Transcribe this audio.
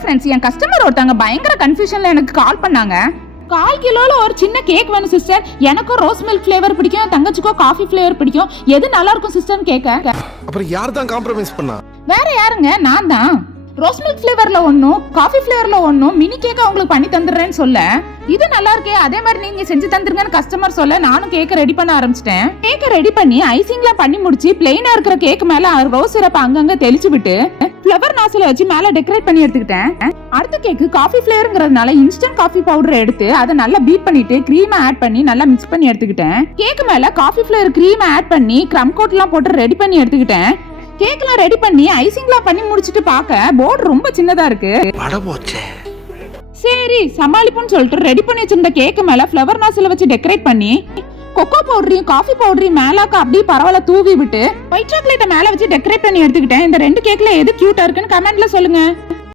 Friends, என் customer ஒருத்தங்க பயங்கர கன்ஃபியூஷன்ல எனக்கு கால் பண்ணாங்க. 1/4 கிலோல ஒரு சின்ன கேக் வேணும் சிஸ்டர். எனக்கும் ரோஸ் மில்க் ஃப்ளேவர் பிடிக்கும், தங்கச்சிக்கோ காஃபி ஃப்ளேவர் பிடிக்கும். எது நல்லா இருக்கும் சிஸ்டர்னு கேட்க. அப்புறம் யார் தான் காம்ப்ரமைஸ் பண்ணா? வேற யாருங்க, நான் தான். ரோஸ் மில்க் ஃப்ளேவர்ல ஒன்னும் காஃபி ஃப்ளேவர்ல ஒன்னும் மினி கேக்க உங்களுக்கு பண்ணி தந்துடுறேன்னு சொல்ல, இது நல்லா இருக்கே அதே மாதிரி நீங்க செஞ்சு தந்துருங்கன்னு கஸ்டமர் சொல்ல நானும் கேக்க ரெடி பண்ண ஆரம்பிச்சிட்டேன். கேக்க ரெடி பண்ணி ஐசிங்லாம் பண்ணி முடிச்சு பிளெயினா இருக்கிற கேக் மேல ரோஸ் சிரப் அங்கங்க தெளிச்சு விட்டு ஃப்ளவர் நாசில வச்சு மேல டெக்கரேட் பண்ணி எடுத்துக்கிட்டேன். அடுத்த கேக்கு காஃபி ஃப்ளேவர்ங்கிறதுனால இன்ஸ்டன்ட் காஃபி பவுடர் எடுத்து அதை நல்லா பீட் பண்ணிட்டு கிரீமை ஆட் பண்ணி நல்லா மிக்ஸ் பண்ணி எடுத்துக்கிட்டேன். கேக்கு மேல காஃபி ஃப்ளேவர் கிரீமை ஆட் பண்ணி க்ரம் கோட் எல்லாம் போட்டு ரெடி பண்ணி எடுத்துக்கிட்டேன். கேக்லாம் ரெடி பண்ணி ஐசிங்லாம் பண்ணி முடிச்சிட்டு பார்க்க போர்டு ரொம்ப சின்னதா இருக்கு. சரி சமாளிப்புன்னு சொல்லிட்டு ரெடி பண்ணி வச்சிருந்த கேக்கு மேல ஃப்ளவர் நாசில வச்சு டெக்கரேட் பண்ணி கொக்கோ பவுடரையும் காஃபி பவுடரையும் மேலாக்க அப்படியே பரவாயில்ல தூவி விட்டு ஒயிட் சாக்லேட்டை மேல வச்சு டெக்கரேட் பண்ணி எடுத்துக்கிட்டேன். இந்த 2 கேக்ல எது கியூட்டா இருக்குன்னு கமெண்ட்ல சொல்லுங்க.